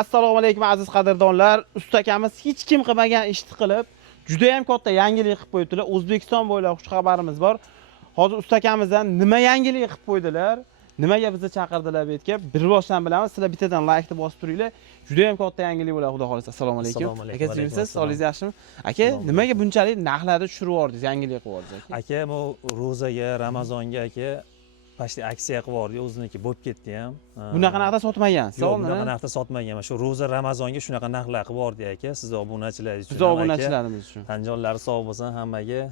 Assalomu alaykum aziz qadrdonlar. Ustakamiz hech kim qilmagan ishni qilib, juda ham katta yangilik qilib qo'ydilar. O'zbekiston bo'ylab xushxabarimiz bor. Hozir ustakamizdan nima yangilik qilib qo'ydilar? Nimaga bizni chaqirdilar bu yerga? Bir boshdan bilamiz. Sizlar bittadan like-ni bosib turinglar. Juda ham katta yangilik bo'ladi, xudo xolisa. Assalomu alaykum. Aka, sizsiz? Sog'ligingiz yaxshimi? Aka, nimaga bunchalik narxlarni tushirib yubordingiz? Yangilik qilib yubordingiz aka? Aka, bu ro'zaga, Ramazonga aka pashti aksiya qilib yubordi, o'ziniki bo'lib ketdi ham. Bunaqa narxda sotmagansiz, yo'q, bunaqa narxda sotmaganman. Shu ro'za Ramazonga shunaqa narxlar qilib yubordi aka, siz obunachilaringiz uchun. Biz obunachilarimiz uchun. Tan jonlari sog' bo'lsin hammaga.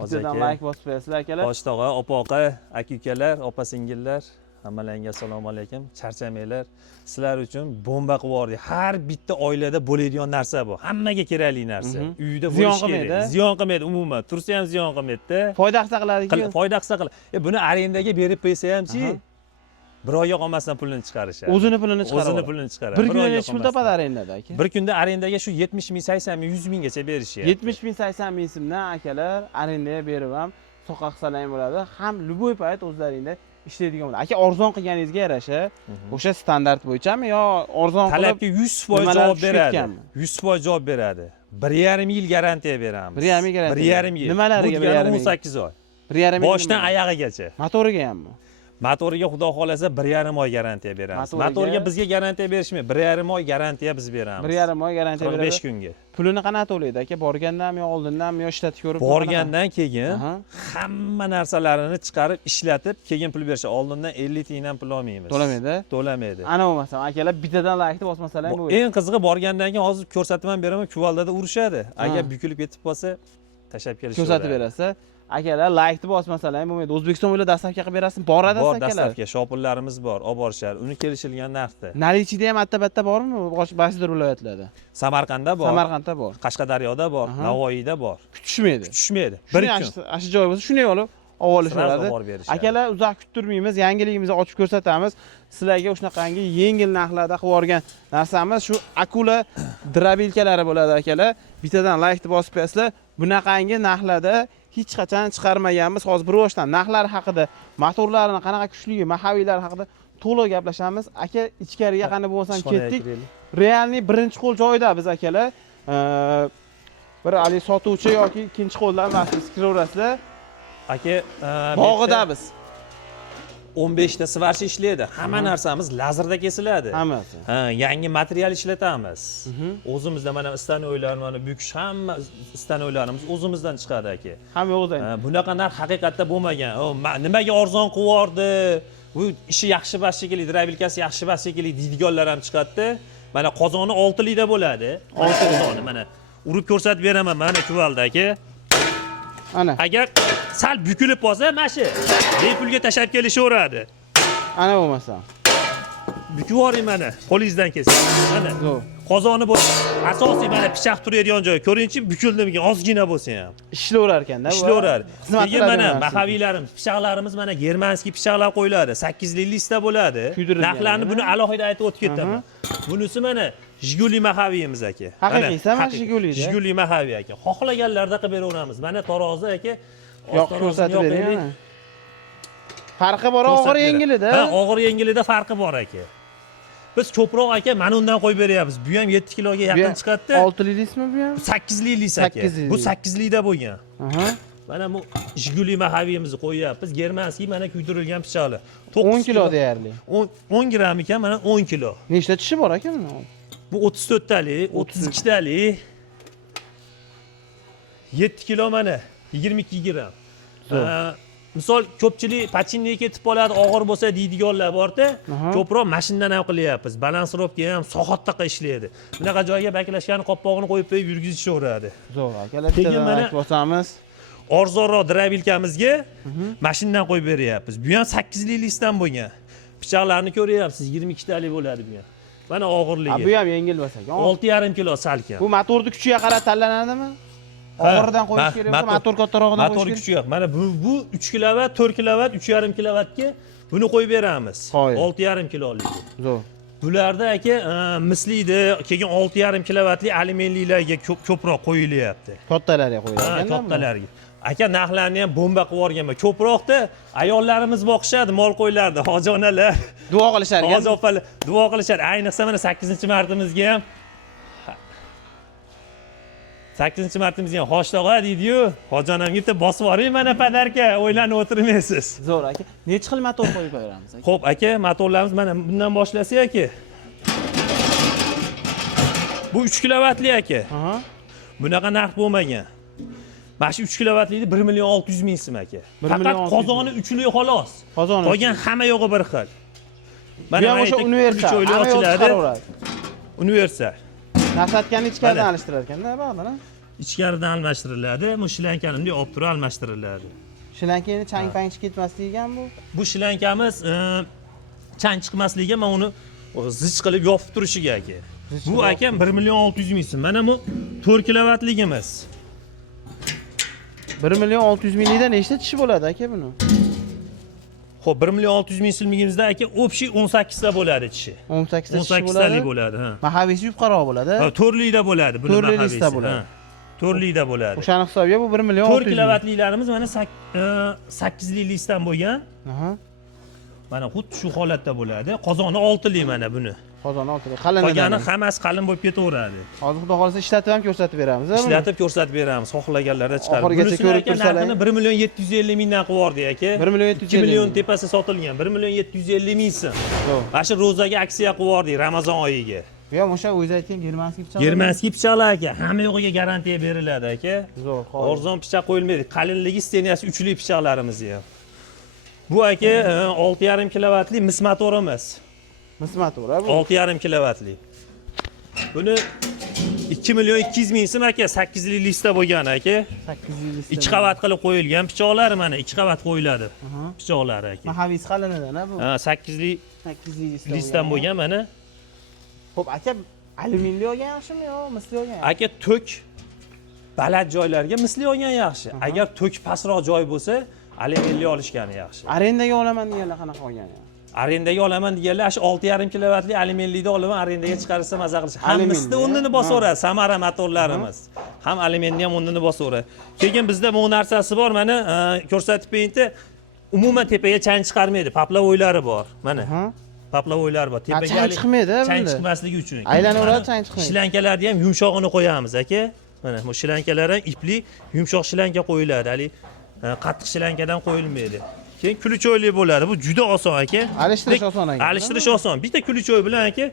Hozir like bosib qo'yasizlar akalar. Boshlig'i, opa-oqa, aka-ukalar, opa-singillar, hammalarga assalomu alaykum. Charchamanglar. Sizlar uchun bomba qilib yubordi. Har bitta oilada bo'ladigan narsa bu. Hammaga kerakli narsa. Uyda bo'lish kerak. Ziyon qilmaydi umuman. Tursa ham ziyon qilmaydi-da. Foyda qilsa qiladi-ku. Foyda qilsa qiladi. Buni arendaga berib qo'ysa ham-chi, bir oyga qolmasdan pulini chiqarishadi. O'zini pulini chiqaradi. O'zini pulini chiqaradi. Bir kunda necha pul topadi arendada aka? Bir kunda arendaga shu 70 ming, 80 ming, 100 minggacha berishyapti. 70 ming, 80 ming so'mdan akalar arendaga berib ham soqqa qilsalar ham bo'ladi. Ham любой payt o'zlaringda ishlaydigan bo'ladi. Aka, arzon qilganingizga yarasha o'sha standart bo'yichami yo arzon qilib talabga 100% javob beradi. 100% javob beradi. 1,5 yil garantiya beramiz. 1,5 yil garantiya. 1,5 yil. Nimalariga 1,5 yil? 18 oy. 1,5 yil. Boshdan oyog'igacha. Motoriga hammi? Motoriga xudo xolasa 1,5 oy garantiya beramiz. Motoriga bizga garantiya berishmaydi. 1,5 oy garantiya biz beramiz. 1,5 oy garantiya beramiz. 45 kunga. Pulini qanaqa to'laydi aka? Borgandanmi yo oldindanmi yo ishlatib ko'rib? Borgandan keyin hamma narsalarini chiqarib ishlatib keyin pul berishadi. Oldindan 50 tiyindan pul olmaymiz. To'lamaydi? To'lamaydi. Ana bo'lmasa akalar bittadan like bosmasalar ham bo'ladi. Eng qizig'i borgandan keyin hozir ko'rsatib ham beraman, kuvaldada urishadi. Agar bukilib ketib qolsa, tashlab kelishadi. Ko'rsatib berasa, akalar like bosmasalar ham bo'lmaydi. O'zbekiston bo'ylab dastavka qilib berasiz. Boradi akalar. Bor, dastavka shopillarimiz bor, olib borishadi. Uni kelishilgan narxda. Nalichida ham atta-batta bormi? Qaysidir viloyatlarda? Samarqandda bor. Samarqandda bor. Qashqadaryoda bor, Navoiyda bor. Kutishmaydi. Kutishmaydi. Bir kun. Ashi joy bo'lsa, shuni olib olishadi. Akalar, uzoq kuttirmaymiz, yangiligimizni ochib ko'rsatamiz. Sizlarga shunaqangi yengil narxlarda qilib yuborgan narsamiz shu Akula drabilkalari bo'ladi akalar. Bittadan like bosib qo'yasizlar. Bunaqangi narxlarda hech qachon chiqarmaganmiz. Hozir bir boshdan narxlar haqida, motorlarning qanaqa kuchligi, mahalliylar haqida to'liq gaplashamiz. Aka, ichkariga qanday bo'lsam ketdik. Realniy birinchi qo'l joyida biz akalar. Bir ali sotuvchi yoki ikkinchi qo'ldan emas, kiraverasizlar. Aka, bog'ida biz 15 ta svarchi ishlaydi. Hamma narsamiz lazerda kesiladi. Hammasi. Yangi material ishlatamiz. O'zimizda mana istanoylar, mana bukish hamma istanoylarimiz o'zimizdan chiqadi aka. Hamma o'zingizdan. Bunaqa narx haqiqatda bo'lmagan. Nimaga arzon qiyordi? Bu ishi yaxshi bas shekilli, drabilkasi yaxshi bas shekilli deydiganlar ham chiqadi. Mana qozoni 6 likda bo'ladi. 6 qozoni mana urib ko'rsatib beraman mana kuvalda aka. Ana. Agar sal bukilib qolsa, mana shu bepulga tashlab kelishaveradi. Ana bo'lmasa. Bukib yuboring mana, qo'lingizdan kesib. Mana. Qozoni bu asosiy mana pichoq turadigan joy. Ko'ringchi, bukildimikin ozgina bo'lsa ham. Ishlayverar ekanda bu. Ishlayverar. Keyin mana mahalliylarimiz, pichoqlarimiz mana germanskiy pichoqlar qo'yiladi. 800 ta bo'ladi. Narxlarni buni alohida aytib o'tib ketaman. Bunisi mana Jiguli mahalliyimiz aka. Haqiqiysan mana Jiguli. Jiguli mahalliy aka. Xohlaganlarda qilib beraveramiz. Mana tarozi aka. Yo'q, ko'rsatib bering. Farqi bor, og'ir yengilida. Og'ir yengilida farqi bor aka. Biz ko'proq aka mana undan qo'yib beryapmiz. Bu ham 7 kiloga yaqin chiqadi. 6 likmi bu ham? 8 likli aka. Bu 8 likda bo'lgan. Mana bu Jiguli mahalliyimizni qo'yapmiz. Germanskiy mana kuydirilgan pichoqlar. 10 kilo deyarli. 10 gram ekan, mana 10 kilo. Nechta tishi bor aka buni? Bu 34 talik, 32 talik. 7 kilo mana 22 gram. Misol ko'pchilik pachinniga ketib qoladi, og'ir bo'lsa deydiganlar bor-da, ko'proq mashinadan ham qilyapmiz. Balansrovka ham soxatdaqa ishlaydi. Bunaqa joyga baklashgan qo'ppog'ini qo'yib qo'yib yurgizishaveradi. Zo'r, akalar bittadan bosamiz. Arzonroq drabilkamizga mashinadan qo'yib beryapmiz. Bu ham 8 likdan bo'lgan. Pichoqlarni ko'ryapsiz, 22 talik bo'ladi bu ham. Mana og'irligi. Bu ham yengil bo'lsa ekan. 6,5 kilo salkam. Bu motorning kuchiga qarab tanlanadimi? Og'iridan qo'yish kerak bo'lsa, motor kattarog'idan qo'yish kerak. Motor kuchi yo'q. Mana bu 3 kilovat, 4 kilovat, 3,5 kilovatga buni qo'yib beramiz. 6,5 kilolik. Zo'r. Bularda aka mislida keyin 6,5 kilovatli alyuminiylarga ko'proq qo'yilyapti. Kattalarga qo'yiladi. Kattalarga. aka narxlarni ham bomba qilib yuborganman. Ko'proqda ayollarimiz boqishadi, mol qo'ylardi, hoji onalar, Duo qilishar ekan. hoji opalar duo qilishadi. Ayniqsa mana 8-martimizga ham 8-martimizga ham hosh tog'a deydi-yu, hoji onamga bitta bosib yuboring mana padarka, o'ylanib o'tirmaysiz. Zo'r aka. Necha xil motor qo'yib qo'yamiz aka? Xo'p, aka, motorlarimiz mana bundan boshlasak aka. Bu 3 kilovatli aka. Aha. Bunaqa narx bo'lmagan. Mana shu 3 kilovatlikni 1.600.000 so'm aka. Faqat qozoni uchli xolos. Qozoni. Qolgan hamma yo'g'i bir xil. Bu ham o'sha universal. Cho'yli ochiladi. Universal. Nasatgani ichkaridan alishtirar ekanda, ba'zan. Ichkaridan almashtiriladi. Bu shlankaning bunday olib turib almashtiriladi. Shilankani chang-pang chiqib ketmasligi ham bu. Bu shlankamiz chang chiqmasligiga men uni zich qilib yopib turishiga aka. Bu akam 1.600.000 so'm. Mana bu 4 kilovatligimiz. 1.600.000 dan nechta tishi bo'ladi aka buni? Xo'p, 1.600.000 so'mligimizda aka общий 18 ta bo'ladi tishi. 18 ta tishi 18 bo'ladi. talik bo'ladi, ha. Mahavisi yupqaroq bo'ladi. Ha, to'rlikda bo'ladi buni To'rlikda mahavisi. bo'ladi. To'rlikda bo'ladi. O'shani hisobiga bu 1.600.000. 4 kilovatliklarimiz mana 8 likdan bo'lgan. Aha. Mana xuddi shu holatda bo'ladi. Qozoni 6 lik mana buni. Qozoni 6 lik. Qalin. Qolgani hammasi qalin bo'lib ketaveradi. Hozir xudo xolasa ishlatib ham ko'rsatib beramiz. Ishlatib ko'rsatib beramiz, xohlaganlarda chiqarib. Oxirigacha ko'rib tursalar. 1.750.000 dan qilib yubordik aka. 1.750.000. 2 million tepasi sotilgan. 1.750.000 so'm. Mana shu ro'zaga aksiya qilib yubordik Ramazon oyiga. Bu ham o'sha o'zi aytgan germanskiy pichoq. Germanskiy pichoqlar aka, hamma yo'g'iga garantiya beriladi aka. Zo'r, Arzon pichoq qo'yilmaydi. Qalinligi steniyasi 3 lik pichoqlarimiz ham. Bu aka 6.5 kilovatli mis motorimiz. Mis motori bu. 6.5 kilovatli. Buni 2.200.000 so'm aka, 8 lik lista bo'lgan aka. 800 lista. 2 qavat qilib qo'yilgan pichoqlar mana 2 qavat qo'yiladi. Pichoqlar aka. Mahavis qalinidan bu. Ha, 8 lik 800 listam bo'lgan mana. Xo'p, aka alyuminli olgan yaxshimi yo misli olgan? Aka tok baland joylarga misli olgan yaxshi. Agar tok pastroq joy bo'lsa, alyuminli olishgani yaxshi. Arendaga olaman deganlar qanaqa olgan? Arendaga olaman deganlar shu 6.5 kilovatli alyuminlida olaman, arendaga chiqarsa maza qilish. Hammasida o'rnini bosaveradi, Samara motorlarimiz. Ham alyuminni ham o'rnini bosaveradi. Keyin bizda bu narsasi bor, mana ko'rsatib berayda. Umuman tepaga chang chiqarmaydi, paplavoylari bor. Mana. Paplavoylar bor. Tepaga chang chiqmaydi bunda. Chang chiqmasligi uchun. Aylanaveradi, chang chiqmaydi. Shlankalarni ham yumshog'ini qo'yamiz aka. Mana bu shlankalar ham ipli, yumshoq shlanka qo'yiladi. Hali qattiq shlankadan qo'yilmaydi. Keyin kulchoyli bo'ladi. Bu juda oson aka. Alishtirish oson aka. Alishtirish oson. Bitta kulchoy bilan aka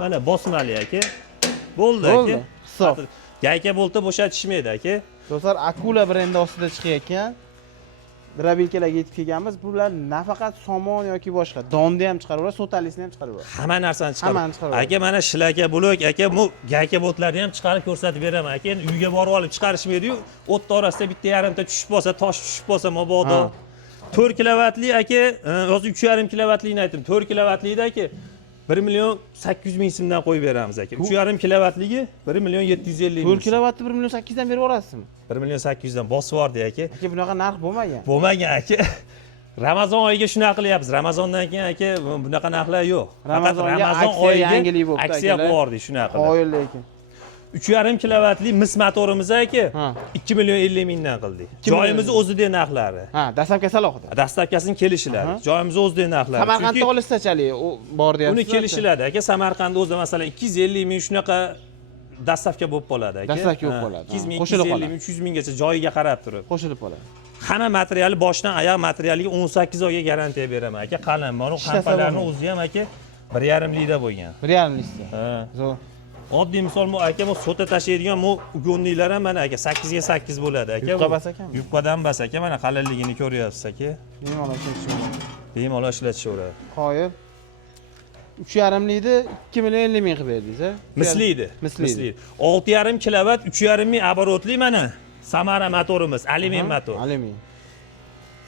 mana bosmali aka. Bo'ldi aka. Hisob. Gayka bolta bo'shatishmaydi aka. Do'stlar, Akula brendi ostida chiqayotgan drabilkalarga yetib kelganmiz. Bular nafaqat somon yoki boshqa donni ham chiqarib, sotalisini ham chiqarib. Hamma narsani Hammani chiqarib. chiqarib. Aka mana shlaka bo'lak aka, bu gayka boltlarni ham chiqarib ko'rsatib beraman aka. Endi uyga borib olib chiqarishmaydi-yu, o'tni orasida bitta yarimta tushib qolsa, tosh tushib qolsa mabodo. 4 kilovatli aka, hozir 3.5 kilovatlikni aytdim. 4 kilovatlikda aka 1.800.000 so'mdan qo'yib beramiz aka. 3.5 kilovatligi 1.750.000. 4 kilovatni 1.800 dan berib yuborasizmi? 1.800 dan bosib yubordik aka. Aka bunaqa narx bo'lmagan. Bo'lmagan aka. Ramazon oyiga shunaqa qilyapmiz. Ramazondan keyin aka bunaqa narxlar yo'q. Ramazon oyiga yangilik bo'libdi aka. Aksiya qo'yardik shunaqa qilib. Qo'yil lekin. 3.5 kilovatli mis motorimiz aka 2.50.000 dan qildik. Joyimiz o'zida narxlari. Ha, dastlabki salohida. Dastlabkasini kelishiladi. Joyimiz o'zida narxlari. Samarqandda olishsachalik u bor deyapsiz. Uni kelishiladi aka. Samarqandda o'zida masalan 250.000 shunaqa dastlabki bo'lib qoladi aka. Dastlabki bo'lib qoladi. 200.000, Qo'shilib qoladi. 300.000 gacha joyiga qarab turib. Qo'shilib qoladi. Hamma materiali boshdan oyoq materialiga 18 oyga garantiya beraman aka. Qalin, mana xampalarning o'zi ham aka 1.5 likda bo'lgan. 1.5 likda. Ha. Zo'r. Oddiy misol bu aka bu sota tashlaydigan bu ugonliklar ham mana aka 8 ga 8 bo'ladi aka. Yupqa bas ekan. Yupqadan bas aka, mana qalinligini ko'ryapsiz aka. Bemalol ishlatishaveradi. Bemalol ishlatishaveradi. Qoyil. 3.5 likni 2.50.000 qilib berdingiz, a? Misliydi. Misliydi. 6.5 kilovat 3.5 оборотli mana Samara motorimiz, alyumin motor. Alyumin.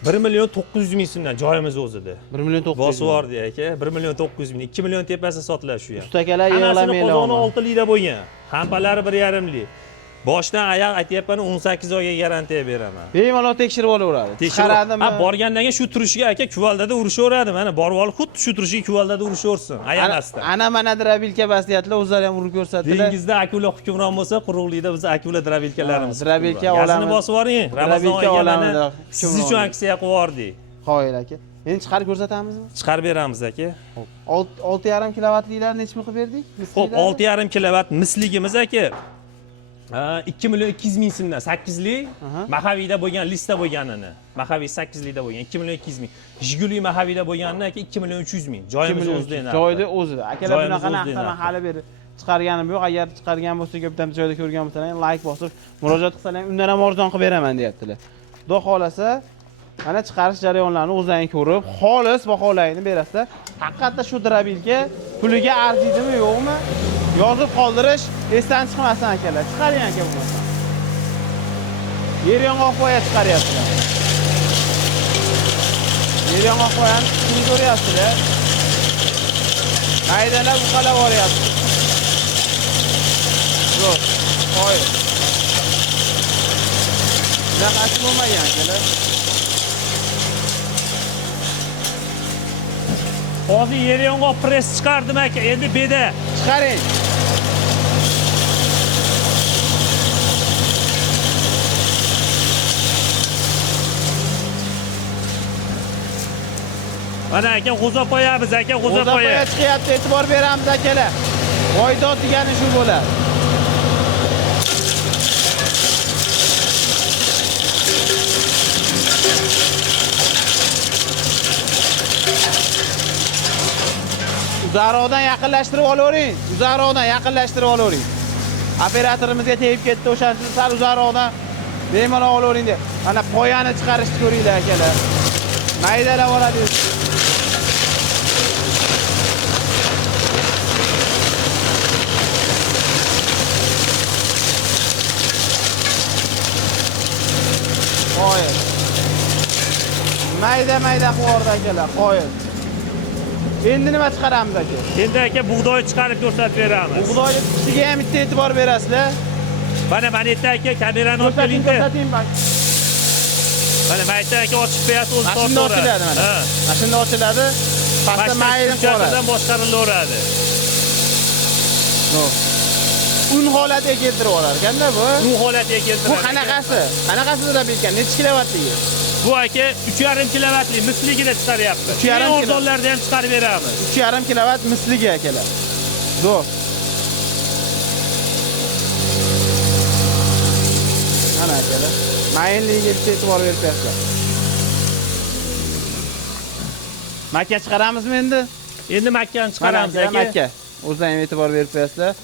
1.900.000 so'mdan joyimiz o'zida. 1.900.000. Bosib yubordi aka. 1.900.000, 2 million tepasida sotiladi shu ham. Ustakalar yig'lamaylar. Qozoni 6 likda bo'lgan. Hampalari 1.5 lik. Boshdan oyoq aytyapman 18 oyga garantiya beraman. Bemalol tekshirib olaveradi. Chiqaradimi? Ha, borgandan keyin shu turishiga aka kuvaldada urishaveradi. Mana borib olib xuddi shu turishiga kuvaldada urishaversin. Ayamasdan. Ana mana drabilka basiyatlar o'zlari ham urib ko'rsatdilar. Dengizda akula hukmron bo'lsa, quruqlikda biz akula drabilkalarimiz. Drabilka olamiz. olamiz. Gazini bosib yuboring. Ramazon oyiga mana siz uchun aksiya qilib yubordik. Qoyil aka. Endi chiqarib ko'rsatamizmi? Chiqarib beramiz aka. 6,5 kilovatliklarni nechmi qilib berdik? Xo'p, 6,5 kilovat misligimiz aka. 2 million 200 ming so'mdan 8 lik Mahaviyda bo'lgan listda bo'lganini. Mahaviy 8 likda bo'lgan 2 million 200 ming. Jiguli Mahaviyda bo'lganini aka 2 million 300 ming. Joyimiz o'zida endi. Joyida o'zida. Akalar bunaqa narxdan hali beri chiqarganim yo'q. Agar chiqargan bo'lsa, ko'pdan joyda ko'rgan bo'lsalaring, like bosib murojaat qilsalaring, undan ham arzon qilib beraman deyaptilar. Xudo xolasa, mana chiqarish jarayonlarini o'zlaring ko'rib, xolis baholarini berasizlar. Haqiqatda shu drabilka puliga arziydimi, yo'qmi? Yozib qoldirish esdan chiqmasin akalar. Chiqaring aka buni. Yer yong'oq qo'ya chiqaryaptilar. Yer yong'oq qo'yani tushirib ko'ryaptilar. Haydalab uqalab boryapti. Yo'q, qo'y. Bunaqasi bo'lmagan akalar. Hozir yer yong'oq press chiqardim aka, endi beda. Chiqaring. Mana aka g'o'za qo'yamiz aka, g'o'za qo'ya. Chiqyapti, e'tibor beramiz akalar. Voydod degani shu bo'ladi. Uzaroqdan yaqinlashtirib olavering. Uzaroqdan yaqinlashtirib olavering. Operatorimizga tegib ketdi, o'shaning sal uzaroqdan bemalol olavering deb. Mana poyani chiqarishni ko'ringlar akalar. Maydalab oladingiz. Qo'yil. Mayda-mayda qilib yubordi akalar, qo'yil. Endi nima chiqaramiz aka? Endi aka bug'doy chiqarib ko'rsatib beramiz. Bug'doyni pishiga ham bitta e'tibor berasizlar. Mana yerda aka kamerani oching. Ko'rsating bak. Mana yerda aka ochib qo'yasiz, o'zi Mashina ochiladi mana. Mashina ochiladi. Pastda mayni qo'yiladi. Boshqarilaveradi. Un holatiga keltirib olar ekanda bu. Un holatiga keltiradi. Bu qanaqasi? Qanaqasi deb bilgan? Necha kilovatligi? Bu aka 3,5 kilovatli misligini chiqaryapti. 3,5 arzonlarda ham chiqarib beramiz. 3,5 kilovat misligi akalar. Zo'r. Mana akalar. Mayinligiga bitta e'tibor berib qo'yasizlar. Makka chiqaramizmi endi? Endi makkani chiqaramiz aka. Makka. O'zdan ham e'tibor berib qo'yasizlar.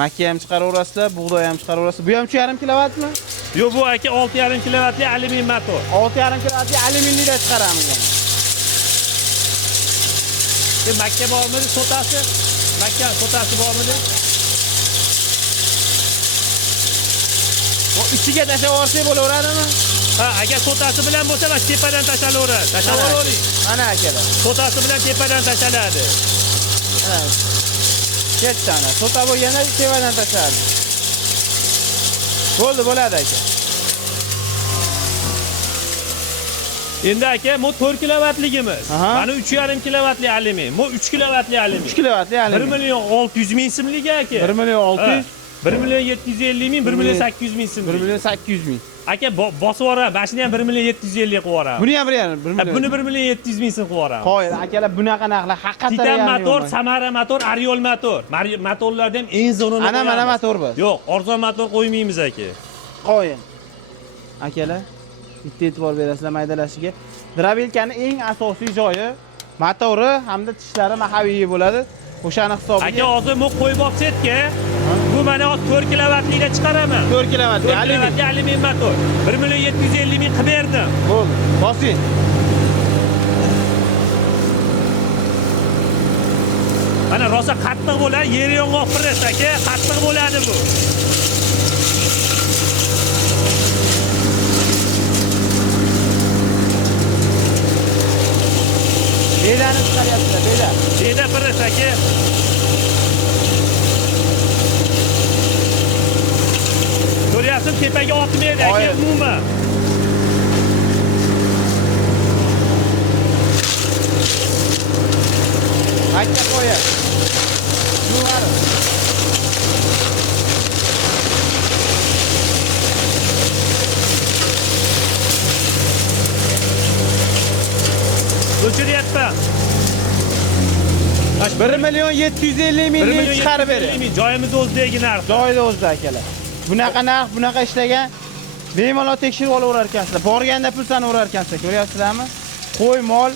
Makka ham chiqaraverasizlar, bug'doy ham chiqaraverasizlar. Bu ham 3,5 kilovatmi? Yo'q, bu aka 6,5 kilovatli alyumin motor. 6,5 kilovatli alyuminida chiqaramiz. Makka bormidi sotasi? Makka sotasi bormidi? Bu ichiga tashlab yuborsak bo'laveradimi? Ha, agar sotasi bilan bo'lsa, mana tepadan tashlaveradi. Tashlayavering. Mana akalar. Sotasi bilan tepadan tashladi. Mana. Ketdi ana. Sota bo'lganda tepadan tashladi. Bo'ladi aka. Endi aka, bu 4 kilovatligimiz. Mana 3,5 kilovatli alyumin. Bu 3 kilovatli alyumin. 3 kilovatli alyumin. 1 million 600 ming so'mlik aka. 1 million 600. 1 million 750 ming, 1 million 800 ming so'mlik. 1 million 800 ming. Aka bosib yuboramiz. Mana shuni ham 1 million 750 qilib yuboramiz. Buni ham 1 million. Buni 1 million 700 ming so'm qilib yuboramiz. Qo'ying, akalar bunaqa narxlar haqiqatan Titan motor, Samara motor, Ariol motor. Motorlarda ham eng zo'rini qo'yamiz. Ana motor bu. Yo'q, arzon motor qo'ymaymiz aka. Qo'ying. Akalar, bitta e'tibor berasizlar maydalashiga. Drabilkani eng asosiy joyi motori hamda tishlari mahaviy bo'ladi. O'shani hisobiga. Aka, hozir bu qo'yib olsetga, bu mana 4 kilovatlikda chiqaraman. 4 kilovatli alyumin motor. 1 million 750 ming qilib berdim. Bo'ldi. Bosing. Mana rosa qattiq bo'ladi, yer yong'oq press aka, qattiq bo'ladi bu. Bedani chiqaryapsizlar, beda. Beda press aka. tepaga otmaydi aka umuman. Akka qo'ya. Yuqori. O'chiryapman. 1.750.000 chiqarib bering. Joyimiz o'zidagi narx. Joyida o'zida akalar. Bunaqa narx, bunaqa ishlagan bemalol tekshirib olaverar ekansizlar. Borganda pul sanaverar ekansizlar. Ko'ryapsizlarmi? Qo'y mol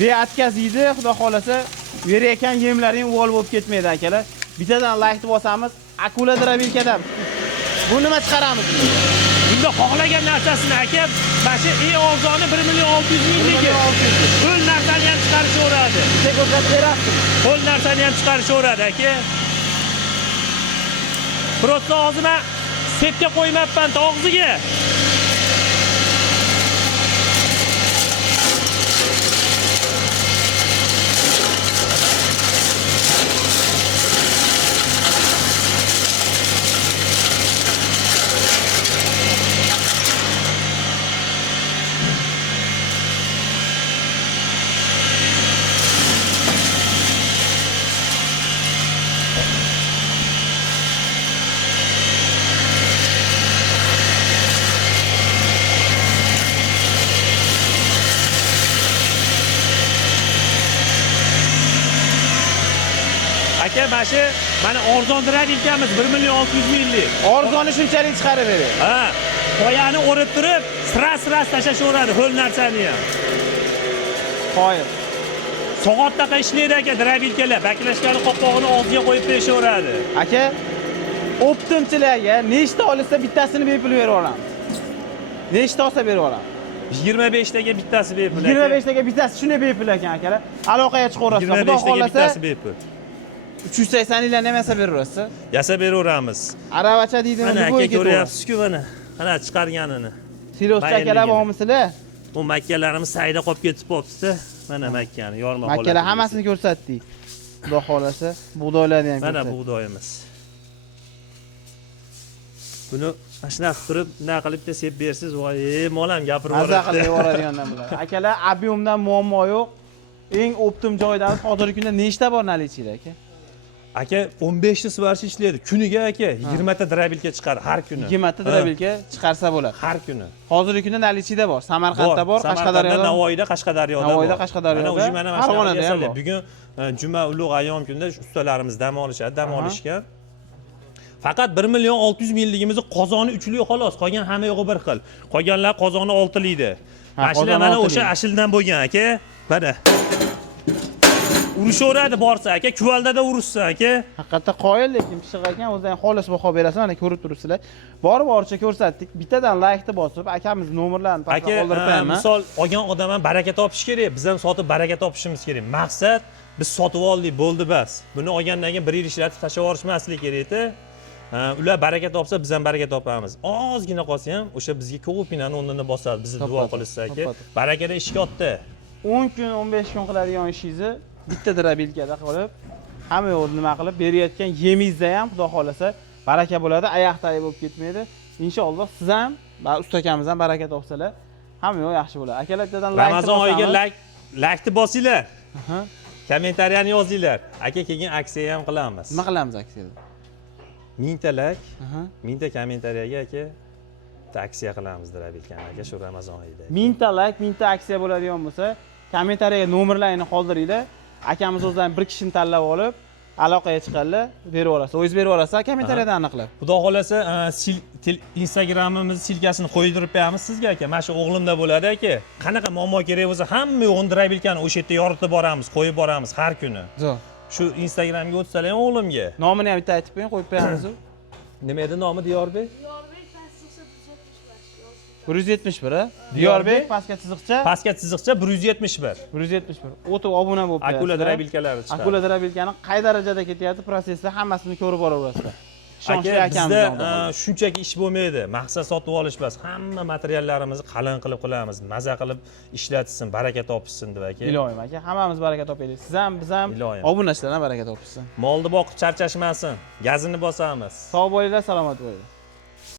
beatkaziydi, xudo xolasa, berayotgan yemlaring uvol bo'lib ketmaydi akalar. Bittadan laykni bosamiz, akula drabilkada. Bu nima chiqaramiz? Bunda xohlagan narsasini aka, mana shu eng arzoni 1.600.000 Qo'l narsani ham chiqarishaveradi. Bitta ko'rsatib berasiz. Qo'l narsani ham chiqarishaveradi aka. Prosta hozir men setga qo'ymabman og'ziga. Aka, mana arzon drabilkamiz 1.600.000. Arzoni shunchalik chiqarib bering. Ha, qoyani o'rib turib, sira tashlashaveradi ho'l narsani ham. Qo'yib. Soatdaqa ishlaydi aka drabilkalar. Baklashkani qopqog'ini oldiga qo'yib berishaveradi. Aka, optimchilarga nechta olsa bittasini bepul berib yuboramiz. Nechta olsa berib yuboramiz. 25 taga bittasi bepul. 25 taga bittasi shunday bepul ekan akalar. Aloqaga chiqaverasizlar. Xudo 25 taga xolasa bittasi bepul. 380 yillarni ham yasab beraverasiz. Yasab beraveramiz. Aravacha deydimi? Mana aka ko'ryapsiz-ku mana. Mana chiqarganini. Siloschi akalar bormisizlar? Bu makkalarimiz sayda qolib ketib qolibdi. Mana makkani yorma holatda. Makkalar hammasini ko'rsatdik. Xudo xolasa, bug'doylarni ham mana ko'rsatdik. bug'doyimiz. Buni mana shunaqa qilib, nima qilib deb sep bersiz, voy, molam gapirib Mazza qilib yuboradigandan bular. Akalar, ob'yomdan muammo yo'q. Eng optim joydamiz hozirgi kunda nechta bor nalichida aka? Aka 15 ta svarish ishlaydi. Kuniga aka 20 ta drabilka chiqar har kuni. 20 ta drabilka chiqarsa bo'ladi. Har kuni. Hozirgi kunda nalichida bor. Samarqandda bor, Qashqadaryoda, Navoiyda, Qashqadaryoda bor. Navoiyda, Qashqadaryoda, Farg'onada ham bor. Bugun juma ulug' ayyom kunda ustalarimiz dam olishadi, dam olishgan. Faqat 1.600.000ligimizni qozoni 3lik xolos, qolgan hamma yo'g'i bir xil. Qolganlar qozoni 6likda. Mashina mana o'sha ashildan bo'lgan aka. Mana. Urishaveradi borsa aka, kuvaldada urishsa aka. Haqiqatda qoyil, lekin pishiq ekan, o'zidan xolis baho berasiz, mana ko'rib turibsizlar. Boricha ko'rsatdik. Bittadan laykni bosib, akamiz nomerlarini pastga qoldirib qo'yaman. Misol olgan odam ham baraka topish kerak, biz ham sotib baraka topishimiz kerak. Maqsad biz sotib oldik, bo'ldi bas. Buni olgandan keyin bir yil ishlatib tashlab yuborishmaslik kerak-da. Ular baraka topsa, biz ham baraka topamiz. Ozgina qolsa ham o'sha bizga ko'pinani o'rnini bosadi, bizni duo qilishsa aka. Barakada ishga otdi. 10 kun, 15 kun qiladigan ishingizni bitta drabilkada qilib, hamma yo'lni nima qilib berayotgan yemingizda ham xudo xolasa baraka bo'ladi, oyoqdagi bo'lib ketmaydi. Inshaalloh siz ham va ustakamiz ham baraka topsalar, hamma yo'q yaxshi bo'ladi. Akalar bittadan like Ramazon oyiga laykni bosinglar. Kommentariyani yozinglar. Aka keyin aksiya ham qilamiz. Nima qilamiz aksiyada? 1000 ta layk, 1000 ta kommentariyaga aka aksiya qilamiz drabilkani aka shu Ramazon oyida. 1000 ta layk, 1000 ta aksiya bo'ladigan bo'lsa, kommentariyaga nomerlarini qoldiringlar. Akamiz o'zidan bir kishini tanlab olib, aloqaga chiqadilar, berib yuborasiz. O'zingiz berib yuborasiz, kommentariyada aniqlab. Xudo xolasa, Instagramimiz silkasini qo'ydirib qo'yamiz sizga aka. Mana shu o'g'limda bo'ladi aka. Qanaqa muammo kerak bo'lsa, hamma yo'g'ini drabilkani o'sha yerda yoritib boramiz, qo'yib boramiz har kuni. Zo'r. Shu Instagramga o'tsalar ham o'g'limga. Nomini ham bitta aytib qo'ying, qo'yib qo'yamiz. Nima edi nomi Diyorbek? 171 a? Diyorbek pastga chiziqcha. Pastga chiziqcha 171. 171. O'tib obuna bo'lib qo'yasiz. Akula drabilkalari chiqadi. Akula drabilkani qay darajada ketyapti, prosesda hammasini ko'rib boraverasizlar. Aka, bizda shunchaki ish bo'lmaydi. Maqsad sotib olish emas. Hamma materiallarimizni qalin qilib qilamiz. Maza qilib ishlatsin, baraka topishsin deb aka. Iloyim aka, hammamiz baraka topaylik. Siz ham, biz ham, obunachilar ham baraka topishsin. Molni boqib charchashmasin. Gazini bosamiz. Sog' bo'linglar, salomat bo'linglar.